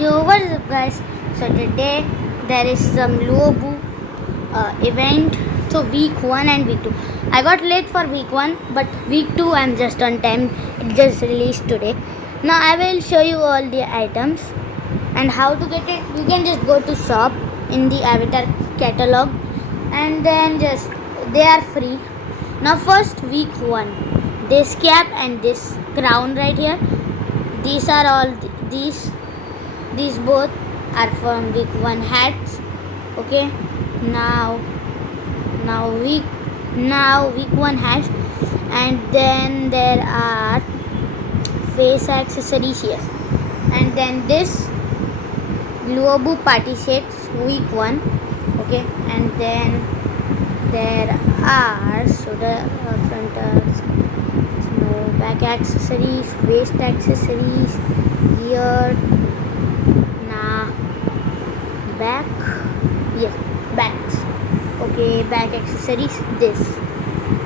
Yo, what's up, guys? So today there is some Luobu event. So week 1 and week 2. I got late for week 1, but week 2 I'm just on time. It just released today. Now I will show you all the items and how to get it. You can just go to shop in the Avatar catalog and then just they are free. Now first week 1. This cap and this crown right here. These are all these both are from week 1 hats. Okay, now week 1 hats, and then there are face accessories here, and then this Luobu party sets week 1. Okay, and then there are front back accessories, waist accessories here. Back, yes, backs. Okay, back accessories.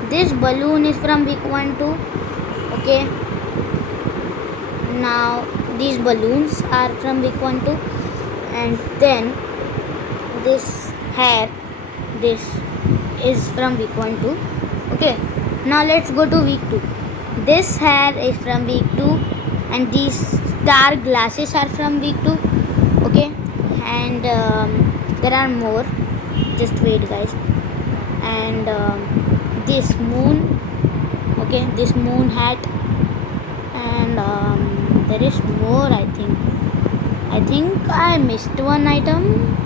This balloon is from week 1 too. Okay, now these balloons are from week 1 too, and then this hair, this is from week 1 too. Okay, now let's go to week 2. This hair is from week 2, and these star glasses are from week 2. Okay, and there are more. Just wait, guys. And this moon. Okay, this moon hat, and there is more. I think I missed one item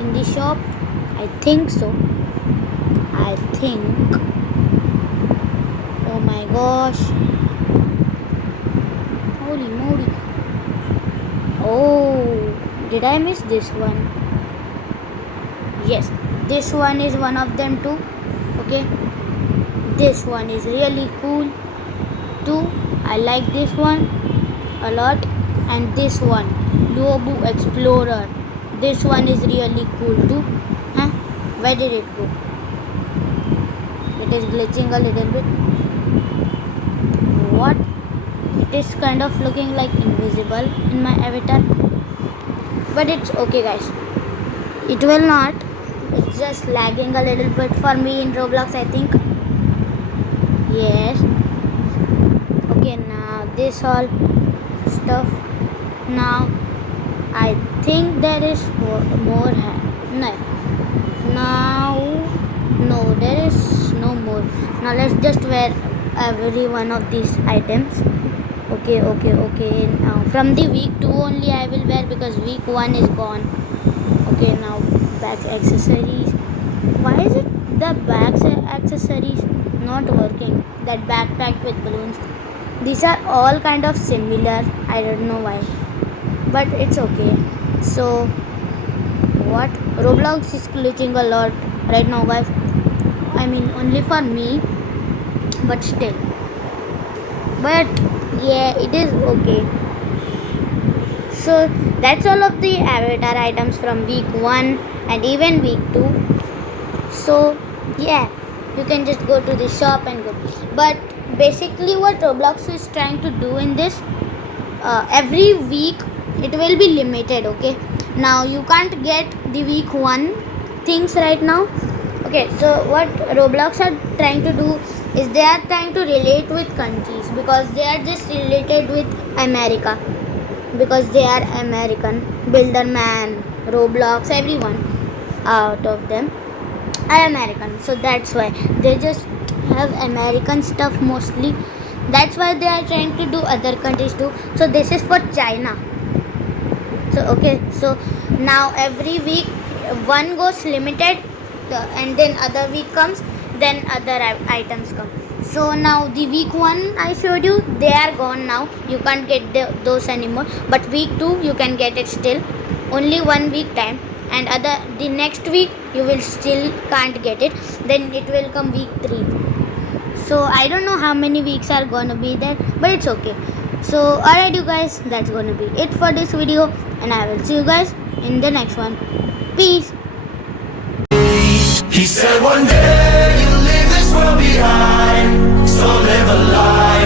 in the shop. I think so. I think. Oh my gosh. Holy moly. Oh, did I miss this one? Yes, this one is one of them too. Okay, this one is really cool too. I like this one a lot. And this one, Luobu Explorer, this one is really cool too. Huh? Where did it go? It is glitching a little bit. What? It is kind of looking like invisible in my avatar, but it's okay, guys. It will not. It's just lagging a little bit for me in Roblox, I think. Yes. Okay, now this all stuff. Now I think there is more. No. Now, no, there is no more. Now let's just wear every one of these items. Okay. Now from the week 2 only I will wear, because week 1 is gone. Okay, now back accessories. Why is it the back accessories not working? That backpack with balloons. These are all kind of similar. I don't know why, but it's okay. So what? Roblox is glitching a lot right now, guys. I mean, only for me, but still. But yeah, it is okay. So that's all of the avatar items from week 1 and even week 2. So yeah, you can just go to the shop and go. But basically what Roblox is trying to do in this, every week it will be limited. Okay, now you can't get the week 1 things right now. Okay, so what Roblox are trying to do is they are trying to relate with countries, because they are just related with America, because they are American. Builderman, Roblox, everyone out of them are American. So that's why they just have American stuff mostly. That's why they are trying to do other countries too. So this is for China. So okay, so now every week one goes limited, and then other week comes, then other items come. So now the week 1 I showed you, they are gone now. You can't get those anymore. But week 2 you can get it still. Only 1 week time, and the next week you will still can't get it. Then it will come week 3. So I don't know how many weeks are gonna be there, but it's okay. So alright, you guys, that's gonna be it for this video, and I will see you guys in the next one. Peace. He said one day you'll leave this world behind, so live a life